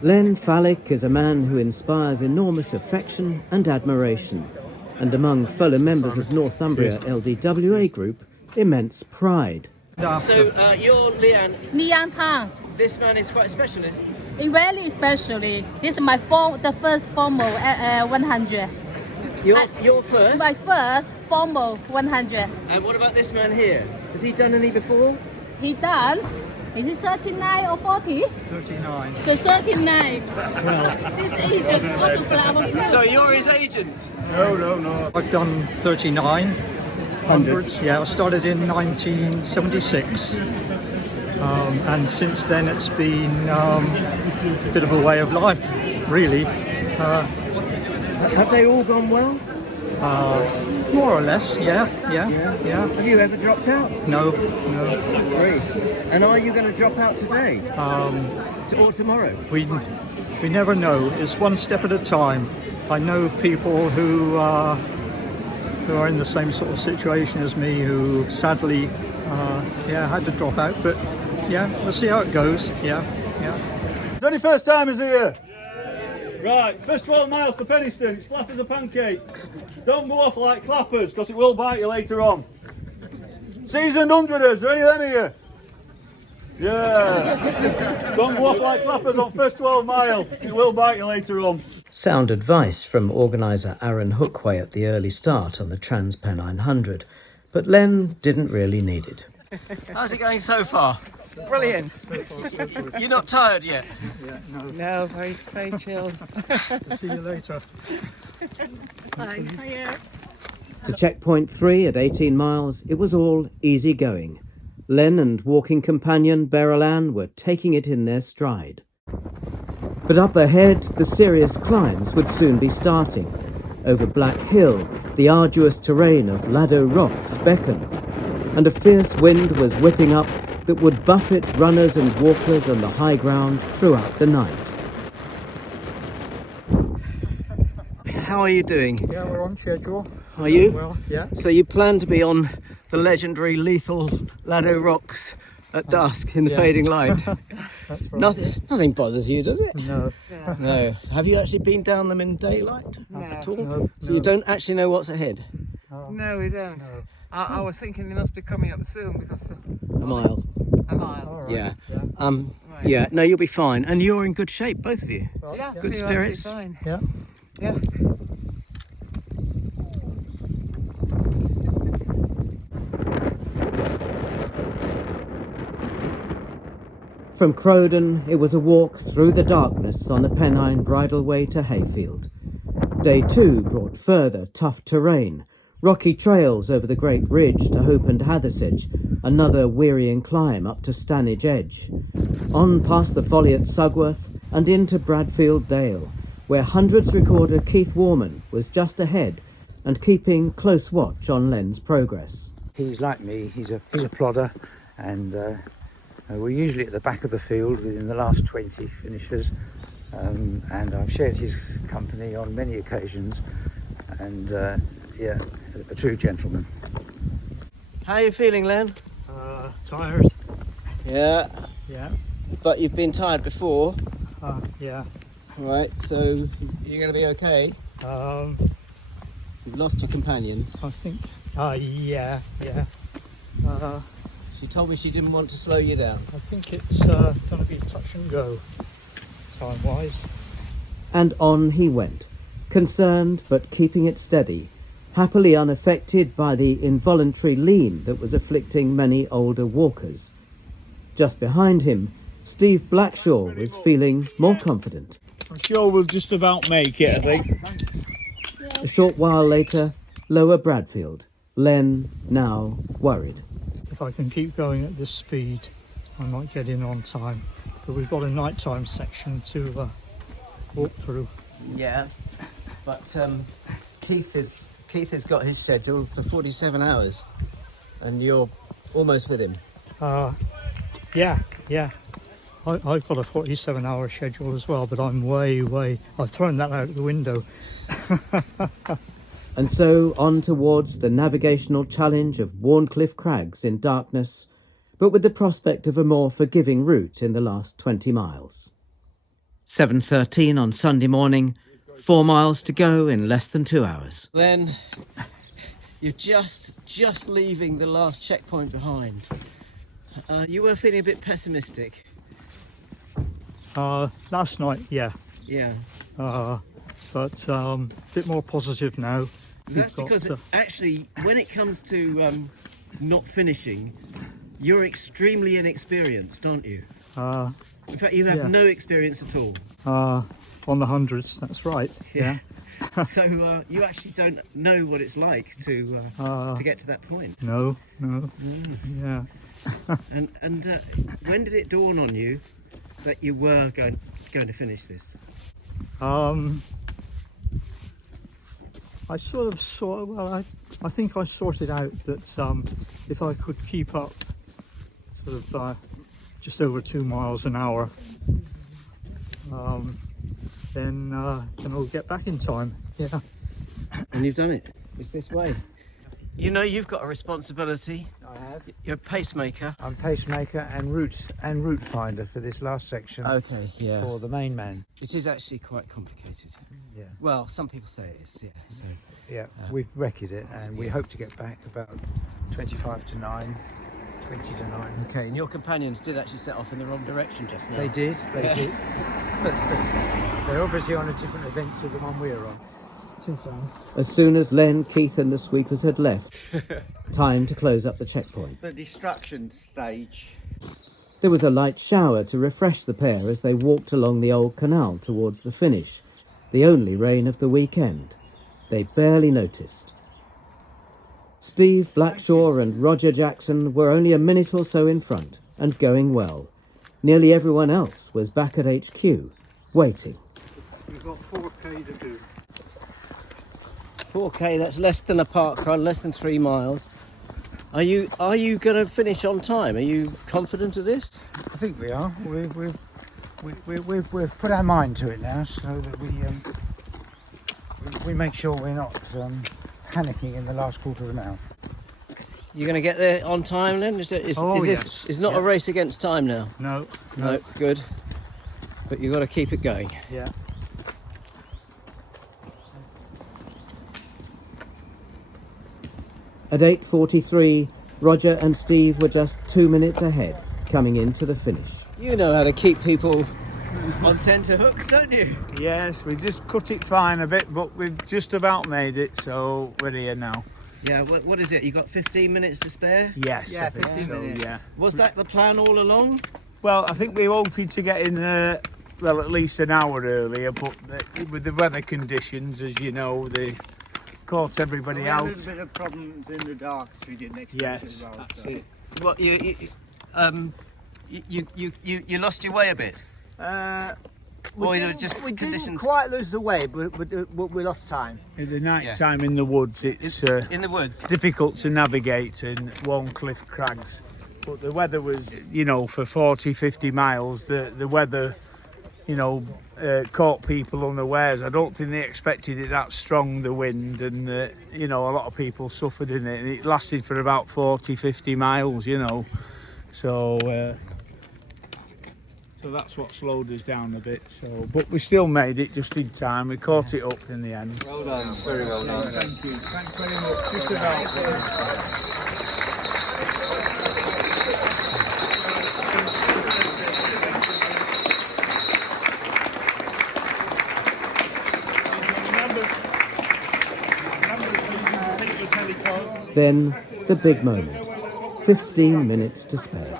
Len Fallick is a man who inspires enormous affection and admiration, and among fellow members of Northumbria LDWA group, immense pride. So you're Leanne. Leanne Tang. This man is quite special, is he? Very especially. This is the first formal 100. Your first? My first formal 100. And what about this man here? Has he done any before? He done. Is it 39 or 40? 39. So 39. This agent also for our. So you're his agent? No. I've done 39. Hundreds. Yeah, I started in 1976. And since then it's been a bit of a way of life, really. Have they all gone well? More or less, yeah. Have you ever dropped out? No. Great. And are you going to drop out today? Or tomorrow? We never know. It's one step at a time. I know people who are in the same sort of situation as me, who sadly, had to drop out. But yeah, we'll see how it goes. Yeah. Very first time is here. Right, first 12 miles to Penistone, it's flat as a pancake. Don't go off like clappers, because it will bite you later on. Seasoned hundreders, are any of them here? Yeah. Don't go off like clappers on first 12 miles, it will bite you later on. Sound advice from organiser Aaron Hookway at the early start on the Trans-Pennine 100, but Len didn't really need it. How's it going so far? Brilliant. You're not tired yet? No, very chilled. See you later. Bye. To checkpoint 3 at 18 miles, it was all easy going. Len and walking companion Beryl Ann were taking it in their stride. But up ahead, the serious climbs would soon be starting. Over Black Hill, the arduous terrain of Laddo Rocks beckoned, and a fierce wind was whipping up that would buffet runners and walkers on the high ground throughout the night. How are you doing? Yeah, we're on schedule. Are you? Well, yeah. So you plan to be on the legendary lethal Laddo Rocks at dusk in the fading light? That's right. Nothing bothers you, does it? No. No. Have you actually been down them in daylight at all? No. So you don't actually know what's ahead? No, we don't. No. I was thinking they must be coming up soon because of A mile. a mile. All right. Yeah. Right. Yeah. No, you'll be fine, and you're in good shape, both of you. Yeah, Good feel spirits. absolutely Yeah. fine. Yeah. From Crowden, it was a walk through the darkness on the Pennine bridleway to Hayfield. Day 2 brought further tough terrain, rocky trails over the Great Ridge to Hope and Hathersedge, another wearying climb up to Stanage Edge. On past the Folly at Sugworth and into Bradfield Dale, where Hundreds recorder Keith Warman was just ahead and keeping close watch on Len's progress. He's like me, he's a plodder, and we're usually at the back of the field within the last 20 finishers, and I've shared his company on many occasions, and a true gentleman. How are you feeling, Len? Tired. Yeah. Yeah. But you've been tired before, Yeah. right? So you're going to be okay. You've lost your companion. I think. Yeah. She told me she didn't want to slow you down. I think it's going to be touch and go, time-wise. And on he went, concerned but keeping it steady, happily unaffected by the involuntary lean that was afflicting many older walkers. Just behind him, Steve Blackshaw was feeling more confident. I'm sure we'll just about make it, I think. A short while later, lower Bradfield, Len now worried. If I can keep going at this speed, I might get in on time. But we've got a nighttime section to walk through. Yeah, but Keith has got his schedule for 47 hours, and you're almost with him. Yeah. I've got a 47-hour schedule as well, but I'm way. I've thrown that out the window. And so on towards the navigational challenge of Warncliffe Crags in darkness, but with the prospect of a more forgiving route in the last 20 miles. 7:13 on Sunday morning, 4 miles to go in less than 2 hours. Len, you're just leaving the last checkpoint behind. You were feeling a bit pessimistic. Last night, yeah. Yeah. But a bit more positive now. That's We've got, because actually, when it comes to not finishing, you're extremely inexperienced, aren't you? In fact, you have yeah. no experience at all. on the hundreds, that's right. Yeah. So you actually don't know what it's like to get to that point. No. Yeah. And when did it dawn on you that you were going to finish this? I sort of saw. Well, I think I sorted out that if I could keep up, sort of just over 2 miles an hour, then I'll get back in time. Yeah. And you've done it. It's this way. You know, you've got a responsibility. I have. You're a pacemaker. I'm pacemaker and route finder for this last section. Okay, yeah. For the main man. It is actually quite complicated. Yeah. Well, some people say it is, yeah. So, Yeah, we've recorded it and we hope to get back about 25 to 9, 20 to 9. okay, and your companions did actually set off in the wrong direction just now. They did. But they're obviously on a different event to the one we're on. As soon as Len, Keith and the sweepers had left, time to close up the checkpoint. The destruction stage. There was a light shower to refresh the pair as they walked along the old canal towards the finish, the only rain of the weekend. They barely noticed. Steve Blackshaw and Roger Jackson were only a minute or so in front and going well. Nearly everyone else was back at HQ, waiting. We've got 4K to do. 4K, that's less than a park run, less than 3 miles. Are you going to finish on time? Are you confident of this? I think we are. We've put our mind to it now, so that we make sure we're not panicking in the last quarter of a mile. You're going to get there on time then? Is yes. this is not a race against time now? No. No, good. But you've got to keep it going. Yeah. At 8:43, Roger and Steve were just 2 minutes ahead, coming into the finish. You know how to keep people on tenterhooks, don't you? Yes, we just cut it fine a bit, but we've just about made it, so we're here now. Yeah, what is it? You got 15 minutes to spare? Yes, Yeah, I think 15 so, minutes. yeah. Was that the plan all along? Well, I think we were hoping to get in well, at least an hour earlier, but with the weather conditions, as you know, they caught everybody We had out. a little bit of problems in the dark, which we didn't expect Yes, as well. that's So. it. What you lost your way a bit? Or you were just we conditions? didn't quite lose the way, but we lost time. At the night time in the woods, it's in the woods. difficult to navigate in Warncliffe Crags. But the weather was, you know, for 40, 50 miles, the weather, you know, caught people unawares. I don't think they expected it that strong, the wind, and, you know, a lot of people suffered in it. And it lasted for about 40, 50 miles, you know. So that's what slowed us down a bit. So, but we still made it just in time. We caught it up in the end. Well done, very well done. Thank you. Thanks very much. Just about. Then, the big moment. 15 minutes to spare.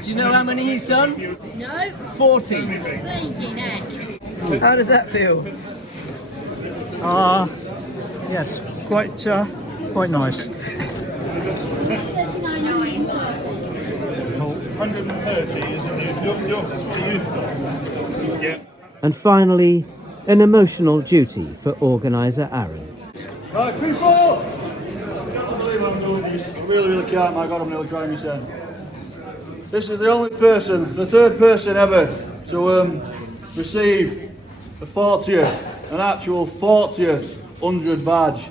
Do you know how many he's done? No. 40. Blinking heck. How does that feel? Yes, quite nice. 130, isn't it? Yeah. And finally, an emotional duty for organiser Aaron. Right, people! I can't believe I'm doing this. I really can't. My God, I'm nearly crying myself. This is the only person, the third person ever to receive the 40th an actual 40th 100 badge.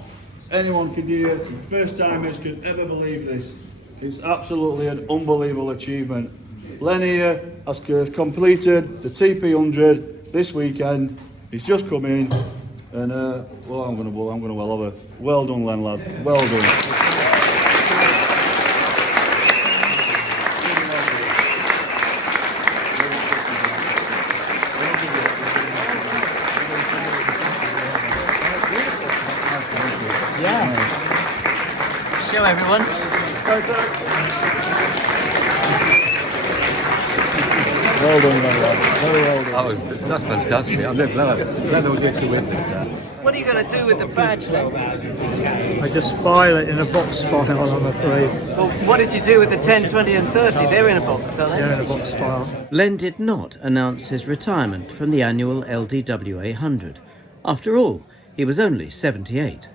Anyone can do it. First timers could ever believe this. It's absolutely an unbelievable achievement. Len here has completed the TP100 this weekend. He's just come in, and well, I'm gonna well have a well done, Len lad. Well done. Show everyone. Well done, Len lad. Very well done. Oh, that's fantastic. I'm glad I was able to witness that. What are you going to do with the badge then? I just file it in a box file, I'm afraid. Well, what did you do with the 10, 20 and 30? They're in a box, aren't they? They're in a box file. Len did not announce his retirement from the annual LDWA 100. After all, he was only 78.